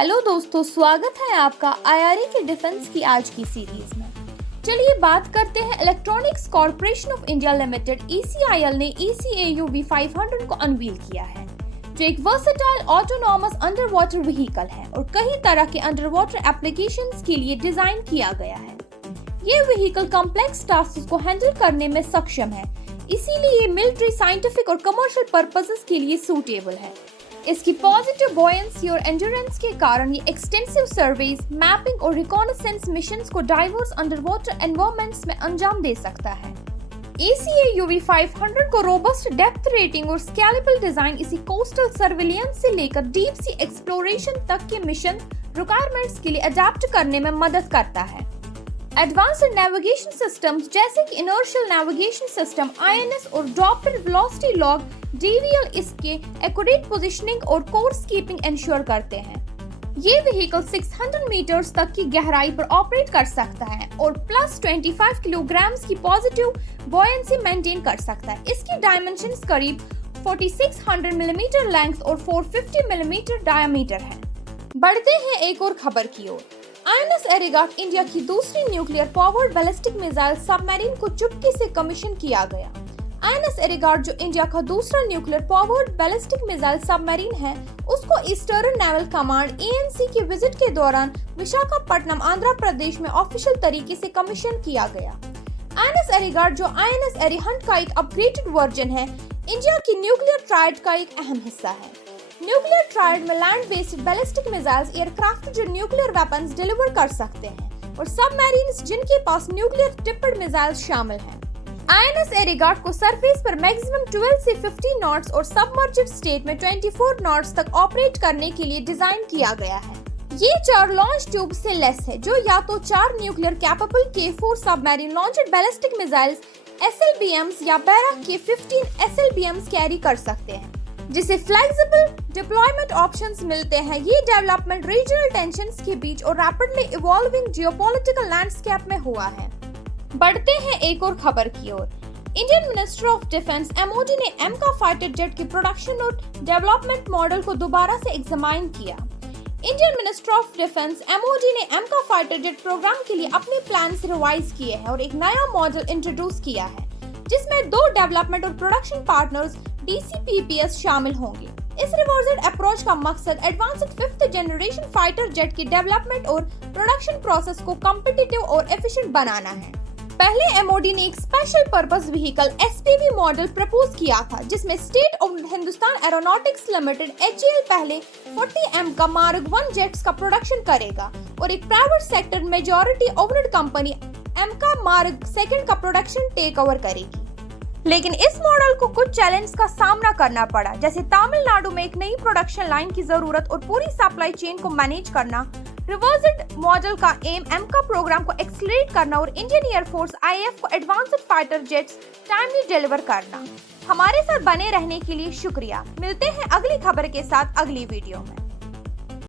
Hello दोस्तों, स्वागत है आपका आईआरए के डिफेंस की आज की सीरीज में। चलिए बात करते हैं electronics corporation of India limited ECIL ने ECAU V500 को अनवील किया है, जो एक versatile autonomous under water vehicle है और कई तरह के अंडर वाटर एप्लीकेशंस के लिए डिजाइन किया गया है। ये व्हीकल कॉम्प्लेक्स टास्क को हैंडल करने में सक्षम है, इसीलिए मिलिट्री, साइंटिफिक और कमर्शियल पर्पसेस के लिए सूटेबल है। इसकी पॉजिटिव बॉयंसी और एंड्योरेंस के कारण ये एक्सटेंसिव सर्वेज, मैपिंग और रिकॉनेसेंस मिशंस को डाइवर्स अंडर वाटर एनवायरनमेंट्स में अंजाम दे सकता है। ECAU V500 को रोबस्ट डेप्थ रेटिंग और स्केलेबल डिजाइन इसी कोस्टल सर्विलियंस से लेकर डीप सी एक्सप्लोरेशन तक के मिशन रिक्वायरमेंट्स के लिए अडैप्ट करने में मदद करता है। एडवांस्ड नेविगेशन सिस्टम्स जैसे कि इनर्शियल नेविगेशन सिस्टम INS और डॉप्लर वेलोसिटी लॉग DVL इसके एक्यूरेट पोजीशनिंग और कोर्स कीपिंग इंश्योर करते हैं। ये व्हीकल 600 मीटर्स तक की गहराई पर ऑपरेट कर सकता है और प्लस 25 किलोग्राम की पॉजिटिव बॉयंसी मेंटेन कर सकता है। इसकी डायमेंशंस करीब 4600 मिलीमीटर लेंथ और 450 मिलीमीटर डायमीटर है। बढ़ते हैं एक और खबर की ओर। INS एरिगाट इंडिया की दूसरी nuclear powered ballistic missile submarine को चुटकी से कमीशन किया गया। INS एरिगाट, जो इंडिया का दूसरा nuclear powered ballistic missile submarine है, उसको ईस्टर्न नेवल कमांड ANC के विजिट के दौरान विशाखापट्टनम, आंध्र प्रदेश में ऑफिशियल तरीके से कमीशन किया गया। INS एरिगाट, जो INS एरिहंट का एक अपग्रेडेड वर्जन है, इंडिया की न्यूक्लियर ट्रायड का एक अहम हिस्सा है। न्यूक्लियर ट्रायड में land based ballistic missiles, aircraft जो न्यूक्लियर वेपन्स डिलीवर कर सकते हैं, और सबमरीन्स जिनके पास न्यूक्लियर टिप्ड मिसाइल्स शामिल हैं। INS एरिगाट को सरफेस पर मैक्सिमम 12 से 15 नॉट्स और सबमर्ज्ड स्टेट में 24 नॉट्स तक ऑपरेट करने के लिए डिजाइन किया गया है। ये 4 लॉन्च ट्यूब से लेस है, जो या तो 4 nuclear capable K4 submarine launched ballistic missiles SLBMs या बैरक के 15 SLBMs कैरी कर सकते हैं, जिसे फ्लेक्सिबल डिप्लॉयमेंट ऑप्शंस मिलते हैं। ये डेवलपमेंट रीजनल टेंशंस के बीच और रैपिडली इवॉल्विंग जियोपॉलिटिकल लैंडस्केप में हुआ है। बढ़ते हैं एक और खबर की ओर। Indian minister of defence MOD ने MK फाइटर जेट के प्रोडक्शन और डेवलपमेंट मॉडल को दोबारा से एग्जामाइन किया। Indian minister of defence MOD ने MK फाइटर जेट प्रोग्राम के लिए अपने प्लान्स रिवाइज किए हैं और एक नया मॉडल इंट्रोड्यूस किया है, जिसमें 2 डेवलपमेंट और प्रोडक्शन पार्टनर्स DCPPs शामिल होंगे। इस रिवर्स्ड अप्रोच का मकसद advanced 5th generation fighter jet की डेवलपमेंट और प्रोडक्शन प्रोसेस को कॉम्पिटिटिव और एफिशिएंट बनाना है। पहले MOD ने एक special purpose vehicle SPV model propose किया था, जिसमें state of Hindustan aeronautics limited HAL पहले 40M का मार्क 1 जेट्स का प्रोडक्शन करेगा और एक private sector majority owned company MK mark 2 का प्रोडक्शन टेक ओवर करेगी। लेकिन इस मॉडल को कुछ चैलेंज का सामना करना पड़ा, जैसे तमिलनाडु में एक नई प्रोडक्शन लाइन की जरूरत और पूरी सप्लाई चेन को मैनेज करना। रिवर्स्ड मॉडल का एम MK प्रोग्राम को एक्सेलरेट करना और इंडियन एयरफोर्स IAF को advanced fighter jets timely deliver करना। हमारे साथ बने रहने के लिए शुक्रिया। मिलते हैं अगली खबर के साथ अगली वीडियो में।